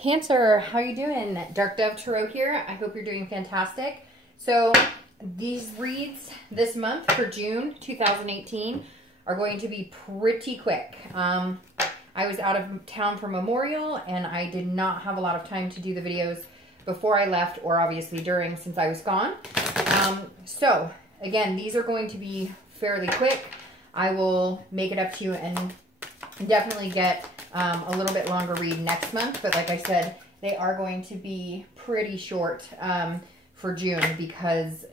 Cancer, how you doing? Dark Dove Tarot here. I hope you're doing fantastic. So these reads this month for June 2018 are going to be pretty quick. I was out of town for Memorial and I did not have a lot of time to do the videos before I left, or obviously during, since I was gone. So again, these are going to be fairly quick. I will make it up to you and definitely get a little bit longer read next month, but like I said, they are going to be pretty short for June because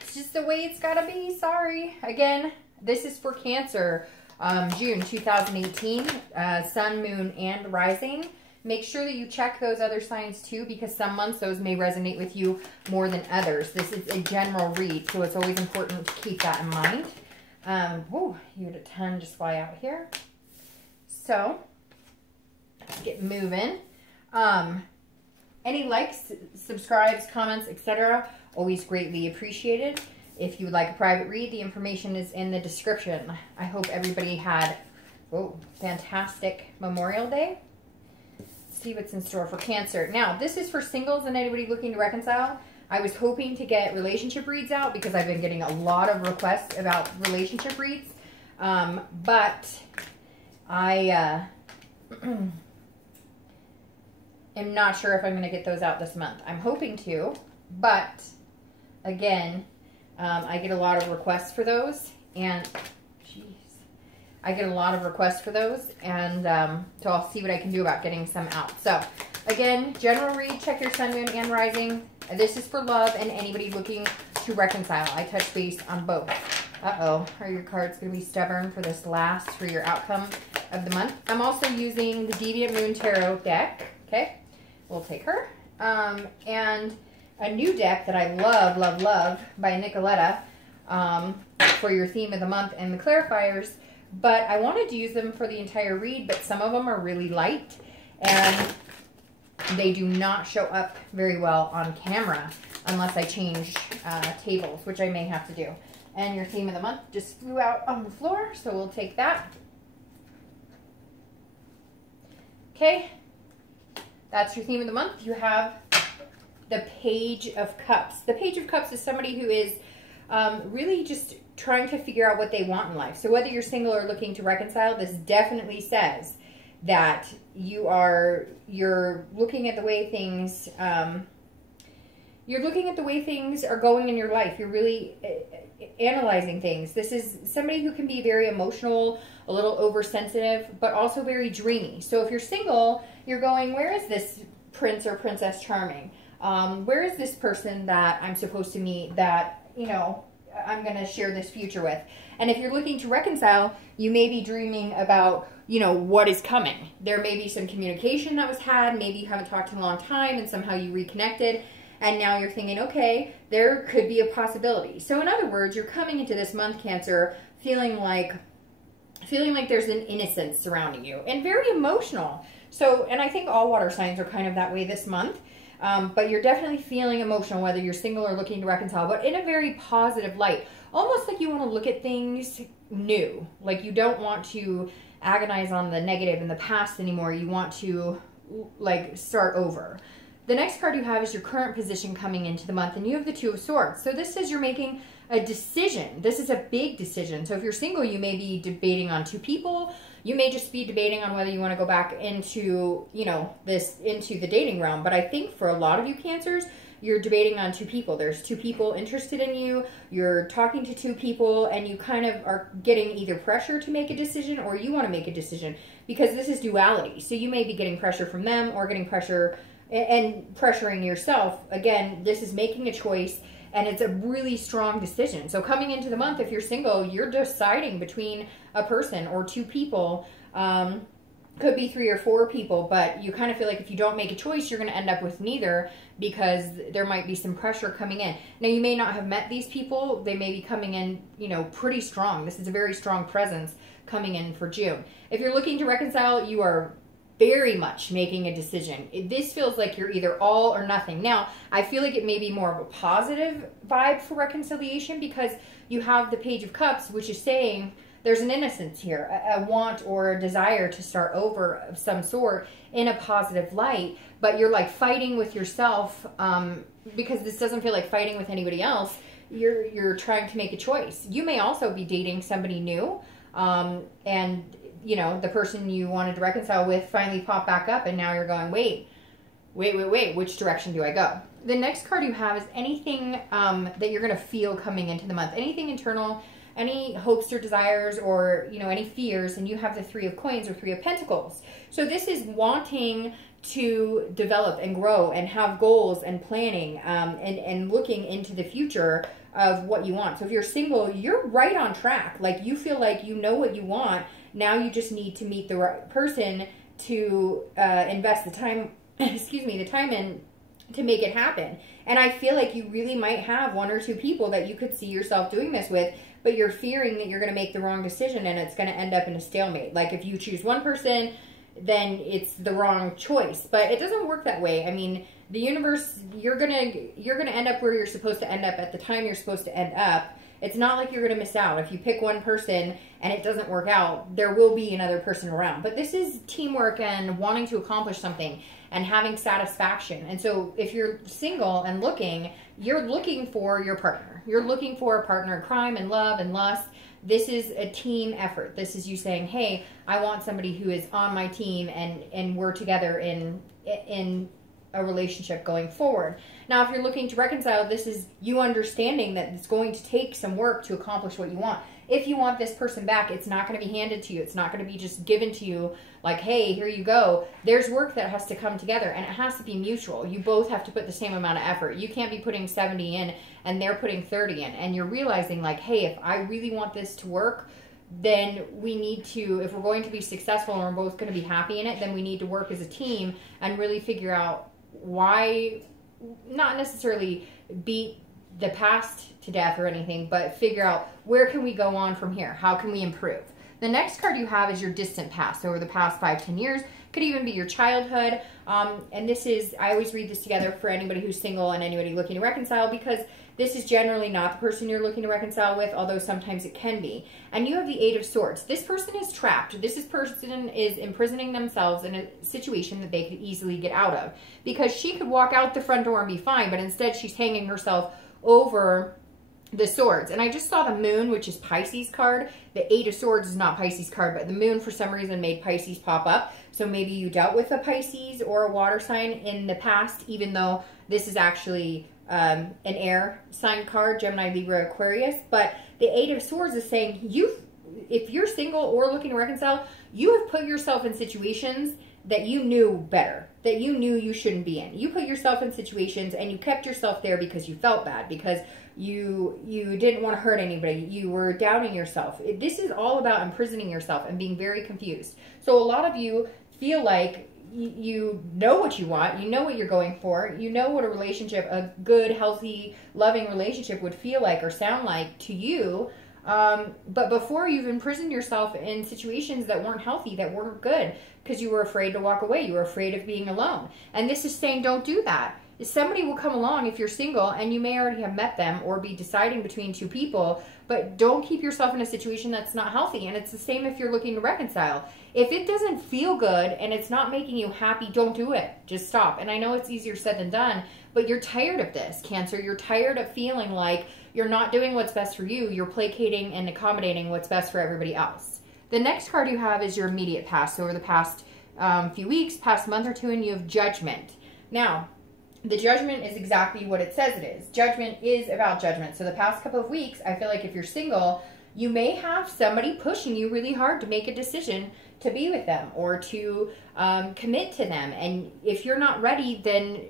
it's just the way it's gotta be. Sorry. Again, this is for Cancer, June 2018, Sun, Moon, and Rising. Make sure that you check those other signs too, because some months those may resonate with you more than others. This is a general read, so it's always important to keep that in mind. Oh, you had a ton just fly out here. So, let's get moving. Any likes, subscribes, comments, etc. always greatly appreciated. If you would like a private read, the information is in the description. I hope everybody had fantastic Memorial Day. Let's see what's in store for Cancer. Now, this is for singles and anybody looking to reconcile. I was hoping to get relationship reads out because I've been getting a lot of requests about relationship reads. But I am not sure if I'm going to get those out this month. I'm hoping to, but again, I get a lot of requests for those, and I get a lot of requests for those, and so I'll see what I can do about getting some out. So again, general read, check your Sun, Moon, and Rising. This is for love and anybody looking to reconcile. I touch base on both. Uh-oh, are your cards going to be stubborn for this last, for your outcome of the month? I'm also using the Deviant Moon Tarot deck. Okay, we'll take her. And a new deck that I love, love, love by Nicoletta for your theme of the month and the clarifiers. But I wanted to use them for the entire read, but some of them are really light and they do not show up very well on camera unless I change tables, which I may have to do. And your theme of the month just flew out on the floor, so we'll take that. Okay, that's your theme of the month. You have the Page of Cups. The Page of Cups is somebody who is really just trying to figure out what they want in life. So whether you're single or looking to reconcile, this definitely says that you're looking at the way things are going in your life. You're really analyzing things. This is somebody who can be very emotional, a little oversensitive, but also very dreamy. So if you're single, you're going, where is this Prince or Princess Charming? Where is this person that I'm supposed to meet that, you know, I'm going to share this future with? And if you're looking to reconcile, you may be dreaming about, you know, what is coming. There may be some communication that was had. Maybe you haven't talked in a long time and somehow you reconnected. And now you're thinking, okay, there could be a possibility. So in other words, you're coming into this month, Cancer, feeling like there's an innocence surrounding you and very emotional. So, and I think all water signs are kind of that way this month. But you're definitely feeling emotional, whether you're single or looking to reconcile, but in a very positive light. Almost like you want to look at things new. Like you don't want to agonize on the negative in the past anymore. You want to like start over. The next card you have is your current position coming into the month, and you have the Two of Swords. So this says you're making a decision. This is a big decision. So if you're single, you may be debating on two people. You may just be debating on whether you want to go back into, you know, into the dating realm. But I think for a lot of you Cancers, you're debating on two people. There's two people interested in you. You're talking to two people, and you kind of are getting either pressure to make a decision or you want to make a decision, because this is duality. So you may be getting pressure from them or getting pressure and pressuring yourself. Again, this is making a choice, and it's a really strong decision. So coming into the month, if you're single, you're deciding between a person or two people. Could be 3 or 4 people, but you kind of feel like if you don't make a choice, you're going to end up with neither, because there might be some pressure coming in. Now, you may not have met these people. They may be coming in, you know, pretty strong. This is a very strong presence coming in for June. If you're looking to reconcile, you are very much making a decision. This feels like you're either all or nothing. Now, I feel like it may be more of a positive vibe for reconciliation, because you have the Page of Cups, which is saying there's an innocence here, a want or a desire to start over of some sort in a positive light, but you're like fighting with yourself, because this doesn't feel like fighting with anybody else. You're trying to make a choice. You may also be dating somebody new, and you know, the person you wanted to reconcile with finally popped back up, and now you're going, wait, which direction do I go? The next card you have is anything that you're going to feel coming into the month. Anything internal, any hopes or desires, or, you know, any fears. And you have the Three of Coins or Three of Pentacles. So this is wanting to develop and grow and have goals and planning, and looking into the future of what you want. So if you're single, you're right on track. Like, you feel like you know what you want. Now you just need to meet the right person to invest the time, the time in to make it happen. And I feel like you really might have one or two people that you could see yourself doing this with, but you're fearing that you're going to make the wrong decision and it's going to end up in a stalemate. Like, if you choose one person, then it's the wrong choice. But it doesn't work that way. I mean, the universe, you're gonna end up where you're supposed to end up at the time you're supposed to end up. It's not like you're going to miss out. If you pick one person and it doesn't work out, there will be another person around. But this is teamwork and wanting to accomplish something and having satisfaction. And so if you're single and looking, you're looking for your partner. You're looking for a partner in crime and love and lust. This is a team effort. This is you saying, hey, I want somebody who is on my team, and we're together in a relationship going forward. Now, if you're looking to reconcile, this is you understanding that it's going to take some work to accomplish what you want. If you want this person back, it's not going to be handed to you. It's not going to be just given to you like, hey, here you go. There's work that has to come together, and it has to be mutual. You both have to put the same amount of effort. You can't be putting 70 in and they're putting 30 in, and you're realizing like, hey, if I really want this to work, then we need to, if we're going to be successful and we're both going to be happy in it, then we need to work as a team and really figure out why, not necessarily beat the past to death or anything, but figure out where can we go on from here? How can we improve? The next card you have is your distant past, over the past 5-10 years. Could even be your childhood. And this is, I always read this together for anybody who's single and anybody looking to reconcile, because this is generally not the person you're looking to reconcile with, although sometimes it can be. And you have the Eight of Swords. This person is trapped. This person is imprisoning themselves in a situation that they could easily get out of, because she could walk out the front door and be fine, but instead she's hanging herself over the swords. And I just saw the moon, which is Pisces card. The Eight of Swords is not Pisces card, but the moon for some reason made Pisces pop up. So maybe you dealt with a Pisces or a water sign in the past, even though this is actually an air sign card, Gemini, Libra, Aquarius. But the Eight of Swords is saying if you're single or looking to reconcile, you have put yourself in situations that you knew better, that you knew you shouldn't be in. You put yourself in situations and you kept yourself there because you felt bad, because you didn't want to hurt anybody. You were doubting yourself. This is all about imprisoning yourself and being very confused. So a lot of you feel like you know what you want, you know what you're going for, you know what a relationship, a good, healthy, loving relationship would feel like or sound like to you. But before, you've imprisoned yourself in situations that weren't healthy, that weren't good, because you were afraid to walk away. You were afraid of being alone. And this is saying, don't do that. Somebody will come along if you're single, and you may already have met them or be deciding between two people, but don't keep yourself in a situation that's not healthy. And it's the same if you're looking to reconcile. If it doesn't feel good and it's not making you happy, don't do it. Just stop. And I know it's easier said than done, but you're tired of this, Cancer. You're tired of feeling like you're not doing what's best for you. You're placating and accommodating what's best for everybody else. The next card you have is your immediate past. So over the past few weeks, past month or two, and you have Judgment. Now, the Judgment is exactly what it says it is. Judgment is about judgment. So the past couple of weeks, I feel like if you're single, you may have somebody pushing you really hard to make a decision to be with them or to commit to them. And if you're not ready, then,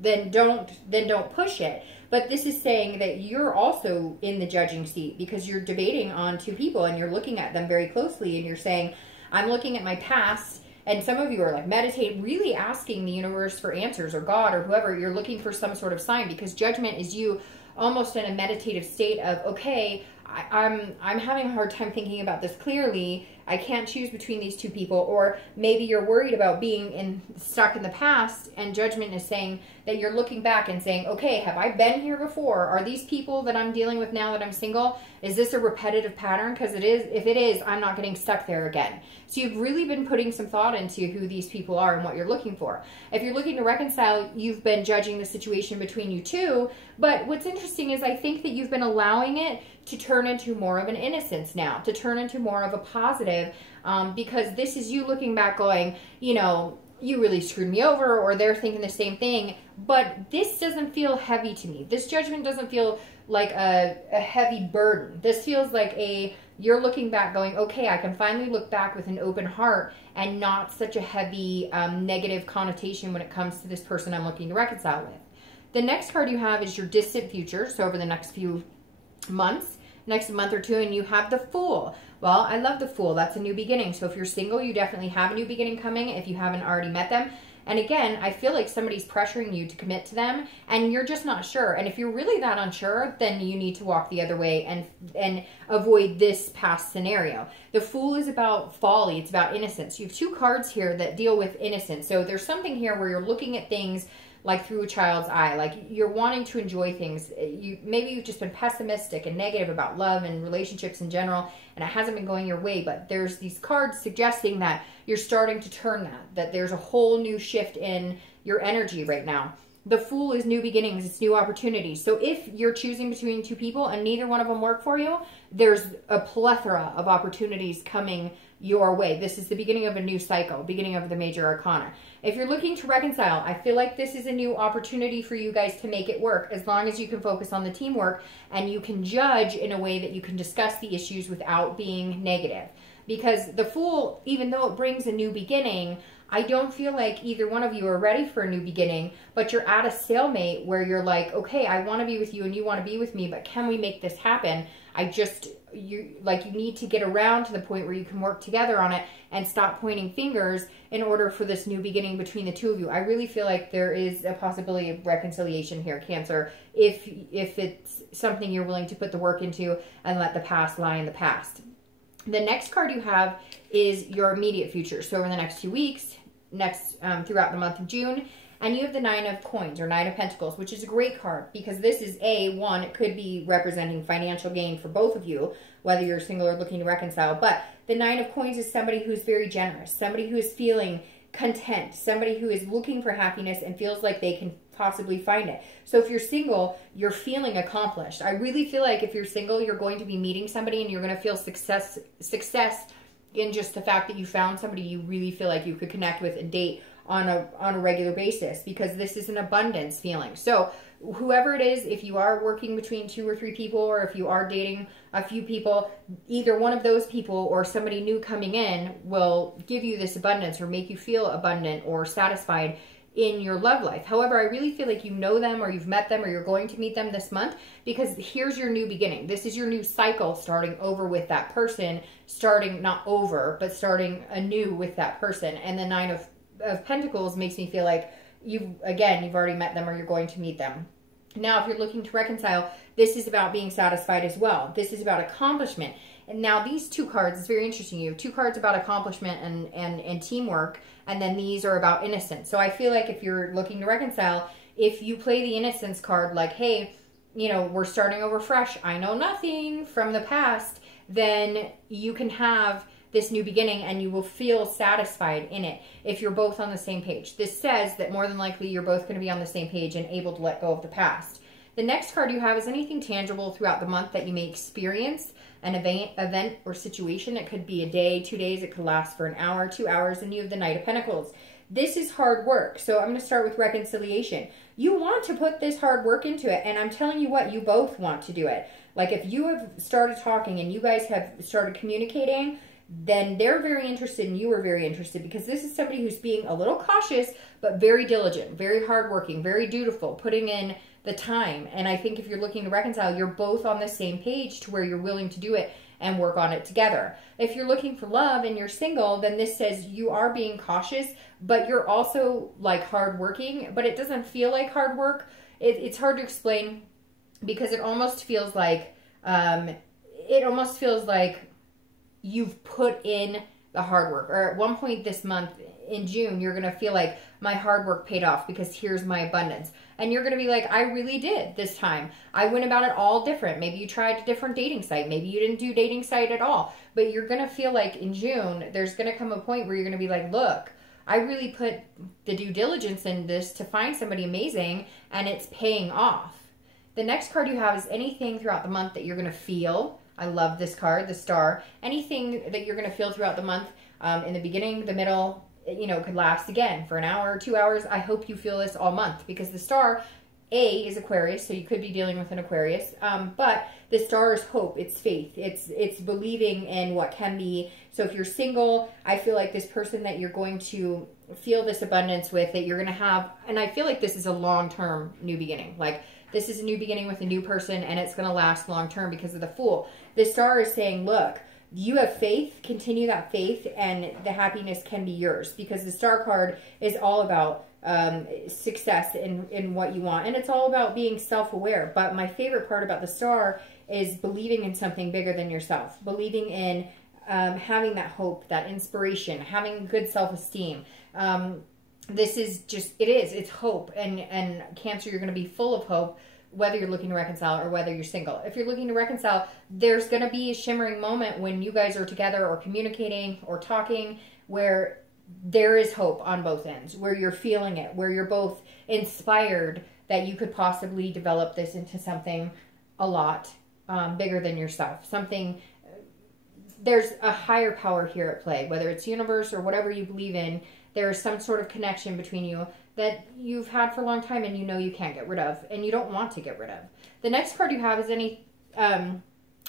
then don't push it. But this is saying that you're also in the judging seat, because you're debating on two people and you're looking at them very closely, and you're saying, I'm looking at my past. And some of you are like meditating, really asking the universe for answers, or God or whoever. You're looking for some sort of sign, because Judgment is you almost in a meditative state of, okay, I'm having a hard time thinking about this clearly. I can't choose between these two people. Or maybe you're worried about being stuck in the past, and Judgment is saying that you're looking back and saying, okay, have I been here before? Are these people that I'm dealing with now that I'm single, is this a repetitive pattern? Because it is. If it is, I'm not getting stuck there again. So you've really been putting some thought into who these people are and what you're looking for. If you're looking to reconcile, you've been judging the situation between you two. But what's interesting is I think that you've been allowing it to turn into more of an innocence now, to turn into more of a positive, because this is you looking back going, you know, you really screwed me over, or they're thinking the same thing. But this doesn't feel heavy to me. This judgment doesn't feel like a heavy burden. This feels like you're looking back going, okay, I can finally look back with an open heart and not such a heavy negative connotation when it comes to this person I'm looking to reconcile with. The next card you have is your distant future. So over the next few months, next month or two, and you have the Fool. Well, I love the Fool. That's a new beginning. So if you're single, you definitely have a new beginning coming if you haven't already met them. And again, I feel like somebody's pressuring you to commit to them and you're just not sure. And if you're really that unsure, then you need to walk the other way and avoid this past scenario. The Fool is about folly. It's about innocence. You have two cards here that deal with innocence. So there's something here where you're looking at things like through a child's eye, like you're wanting to enjoy things. Maybe you've just been pessimistic and negative about love and relationships in general, and it hasn't been going your way, but there's these cards suggesting that you're starting to turn that there's a whole new shift in your energy right now. The Fool is new beginnings, it's new opportunities. So if you're choosing between two people and neither one of them work for you, there's a plethora of opportunities coming your way. This is the beginning of a new cycle, beginning of the major arcana. If you're looking to reconcile, I feel like this is a new opportunity for you guys to make it work, as long as you can focus on the teamwork and you can judge in a way that you can discuss the issues without being negative. Because the Fool, even though it brings a new beginning, I don't feel like either one of you are ready for a new beginning, but you're at a stalemate where you're like, okay, I want to be with you and you want to be with me, but can we make this happen? You need to get around to the point where you can work together on it and stop pointing fingers in order for this new beginning between the two of you. I really feel like there is a possibility of reconciliation here, Cancer, if it's something you're willing to put the work into and let the past lie in the past. The next card you have is your immediate future. So over the next 2 weeks, throughout the month of June, and you have the Nine of Coins or Nine of Pentacles, which is a great card because this is one, it could be representing financial gain for both of you, whether you're single or looking to reconcile. But the Nine of Coins is somebody who's very generous, somebody who is feeling content, somebody who is looking for happiness and feels like they can possibly find it. So if you're single, you're feeling accomplished. I really feel like if you're single, you're going to be meeting somebody and you're going to feel success in just the fact that you found somebody you really feel like you could connect with and date on a regular basis, because this is an abundance feeling. So whoever it is, if you are working between 2 or 3 people, or if you are dating a few people, either one of those people or somebody new coming in will give you this abundance or make you feel abundant or satisfied in your love life. However, I really feel like you know them or you've met them or you're going to meet them this month, because here's your new beginning. This is your new cycle starting over with that person, starting not over, but starting anew with that person. And the Nine of Pentacles makes me feel like you've already met them or you're going to meet them. Now, if you're looking to reconcile, this is about being satisfied as well. This is about accomplishment. And now these two cards, it's very interesting. You have 2 cards about accomplishment and teamwork, and then these are about innocence. So I feel like if you're looking to reconcile, if you play the innocence card, like, hey, you know, we're starting over fresh, I know nothing from the past, then you can have this new beginning and you will feel satisfied in it if you're both on the same page. This says that more than likely you're both going to be on the same page and able to let go of the past. The next card you have is anything tangible throughout the month that you may experience, an event or situation. It could be a day, 2 days, it could last for an hour, 2 hours, and you have the Knight of Pentacles. This is hard work. So I'm going to start with reconciliation. You want to put this hard work into it, and I'm telling you what, you both want to do it. Like if you have started talking and you guys have started communicating, then they're very interested and you are very interested, because this is somebody who's being a little cautious, but very diligent, very hardworking, very dutiful, putting in the time. And I think if you're looking to reconcile, you're both on the same page to where you're willing to do it and work on it together. If you're looking for love and you're single, then this says you are being cautious, but you're also like hardworking, but it doesn't feel like hard work. It's hard to explain, because it almost feels like, you've put in the hard work. Or at one point this month in June, you're going to feel like my hard work paid off because here's my abundance. And you're going to be like, I really did this time. I went about it all different. Maybe you tried a different dating site. Maybe you didn't do dating site at all. But you're going to feel like in June, there's going to come a point where you're going to be like, look, I really put the due diligence in this to find somebody amazing, and it's paying off. The next card you have is anything throughout the month that you're going to feel. I love this card, the Star. Anything that you're going to feel throughout the month, in the beginning, the middle, you know, could last again for an hour or 2 hours. I hope you feel this all month, because the Star, is Aquarius, so you could be dealing with an Aquarius. But the Star is hope, it's faith, it's believing in what can be. So if you're single, I feel like this person that you're going to feel this abundance with, that you're going to have, and I feel like this is a long-term new beginning. Like, this is a new beginning with a new person, and it's going to last long-term because of the Fool. The Star is saying, look, you have faith, continue that faith, and the happiness can be yours, because the Star card is all about success in what you want, and it's all about being self-aware. But my favorite part about the Star is believing in something bigger than yourself, believing in having that hope, that inspiration, having good self-esteem. This is just, it's hope, and Cancer, you're going to be full of hope, whether you're looking to reconcile or whether you're single. If you're looking to reconcile, there's going to be a shimmering moment when you guys are together or communicating or talking, where there is hope on both ends, where you're feeling it, where you're both inspired that you could possibly develop this into something a lot bigger than yourself. Something, there's a higher power here at play, whether it's universe or whatever you believe in. There is some sort of connection between you that you've had for a long time, and you know you can't get rid of, and you don't want to get rid of. The next card you have is any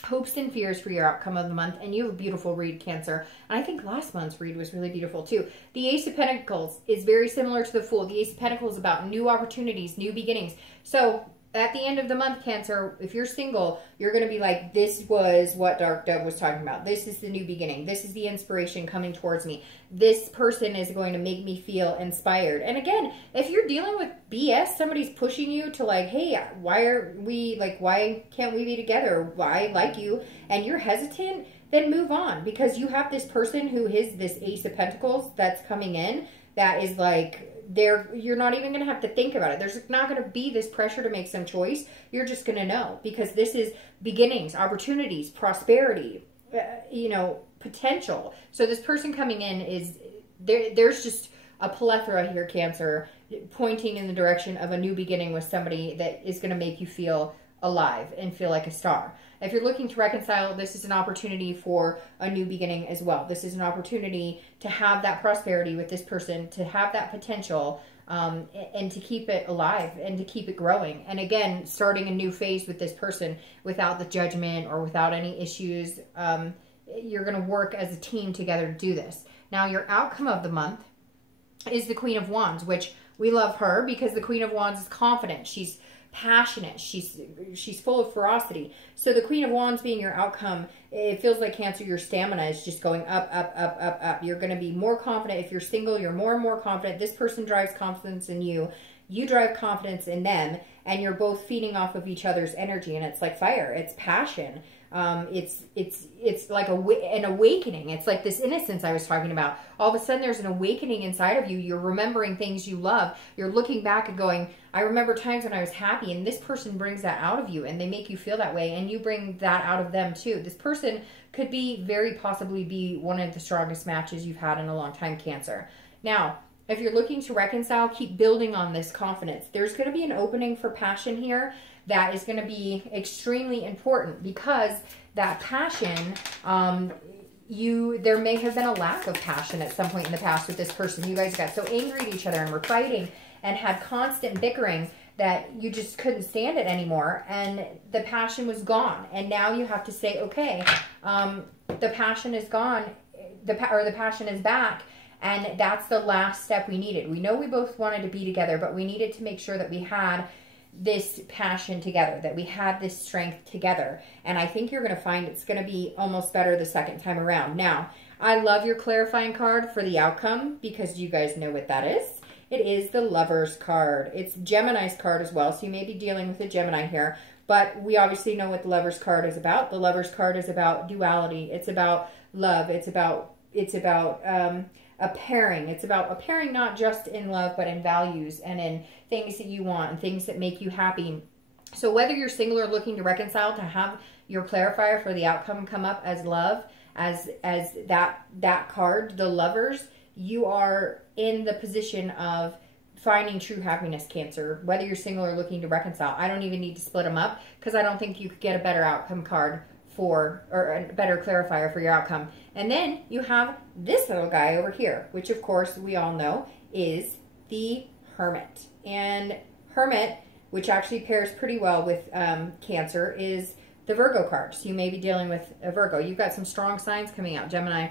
hopes and fears for your outcome of the month, and you have a beautiful read, Cancer. And I think last month's read was really beautiful too. The Ace of Pentacles is very similar to the Fool. The Ace of Pentacles is about new opportunities, new beginnings. So at the end of the month, Cancer, if you're single, you're going to be like, this was what Dark Dove was talking about. This is the new beginning. This is the inspiration coming towards me. This person is going to make me feel inspired. And again, if you're dealing with BS, somebody's pushing you to like, hey, why can't we be together? I like you, and you're hesitant, then move on, because you have this person who is this Ace of Pentacles that's coming in that is like, you're not even going to have to think about it. There's not going to be this pressure to make some choice. You're just going to know, because this is beginnings, opportunities, prosperity, potential. So this person coming in is, there's just a plethora here, Cancer, pointing in the direction of a new beginning with somebody that is going to make you feel alive and feel like a star. If you're looking to reconcile, this is an opportunity for a new beginning as well. This is an opportunity to have that prosperity with this person, to have that potential, and to keep it alive and to keep it growing. And again, starting a new phase with this person without the judgment or without any issues. You're going to work as a team together to do this. Now, your outcome of the month is the Queen of Wands, which we love her because the Queen of Wands is confident. She's passionate. She's full of ferocity. So the Queen of Wands being your outcome, it feels like, Cancer, your stamina is just going up, up, up, up, up. You're going to be more confident. If you're single, you're more and more confident. This person drives confidence in you. You drive confidence in them, and you're both feeding off of each other's energy, and it's like fire. It's passion. It's like an awakening. It's like this innocence I was talking about. All of a sudden there's an awakening inside of you. You're remembering things you love. You're looking back and going, I remember times when I was happy, and this person brings that out of you, and they make you feel that way, and you bring that out of them too. This person could very possibly be one of the strongest matches you've had in a long time, Cancer. Now, if you're looking to reconcile, keep building on this confidence. There's going to be an opening for passion here that is going to be extremely important, because that passion, there may have been a lack of passion at some point in the past with this person. You guys got so angry at each other and were fighting and had constant bickering that you just couldn't stand it anymore, and the passion was gone. And now you have to say, okay, the passion is gone, the passion is back. And that's the last step we needed. We know we both wanted to be together, but we needed to make sure that we had this passion together, that we had this strength together. And I think you're going to find it's going to be almost better the second time around. Now, I love your clarifying card for the outcome, because you guys know what that is. It is the Lover's card. It's Gemini's card as well, so you may be dealing with a Gemini here. But we obviously know what the Lover's card is about. The Lover's card is about duality. It's about love. It's about a pairing. It's about a pairing not just in love, but in values and in things that you want and things that make you happy. So whether you're single or looking to reconcile, to have your clarifier for the outcome come up as love, as that card, the Lovers, you are in the position of finding true happiness, Cancer, whether you're single or looking to reconcile. I don't even need to split them up because I don't think you could get a better outcome card or a better clarifier for your outcome. And then you have this little guy over here, which of course we all know is the Hermit. And Hermit, which actually pairs pretty well with Cancer, is the Virgo card. So you may be dealing with a Virgo. You've got some strong signs coming out, Gemini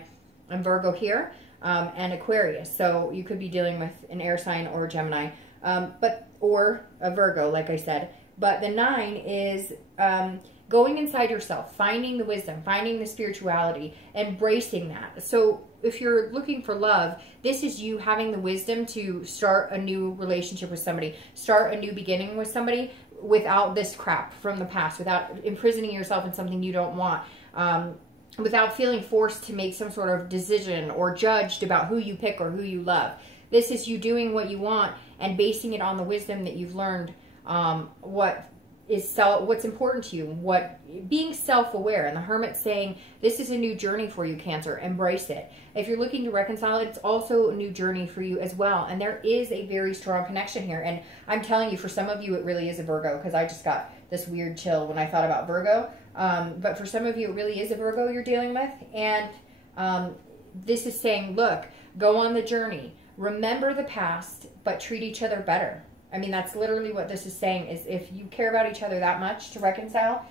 and Virgo here, and Aquarius. So you could be dealing with an air sign or Gemini, or a Virgo, like I said. But the 9 is going inside yourself, finding the wisdom, finding the spirituality, embracing that. So if you're looking for love, this is you having the wisdom to start a new relationship with somebody, start a new beginning with somebody without this crap from the past, without imprisoning yourself in something you don't want, without feeling forced to make some sort of decision or judged about who you pick or who you love. This is you doing what you want and basing it on the wisdom that you've learned, what's important to you, being self-aware. And the Hermit saying, this is a new journey for you, Cancer. Embrace it. If you're looking to reconcile, it's also a new journey for you as well. And there is a very strong connection here. And I'm telling you, for some of you, it really is a Virgo, because I just got this weird chill when I thought about Virgo. But for some of you, it really is a Virgo you're dealing with. And this is saying, look, go on the journey. Remember the past, but treat each other better. I mean, that's literally what this is saying, is if you care about each other that much to reconcile,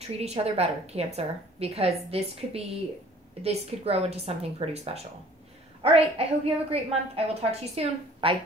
treat each other better, Cancer, because this could grow into something pretty special. All right, I hope you have a great month. I will talk to you soon. Bye.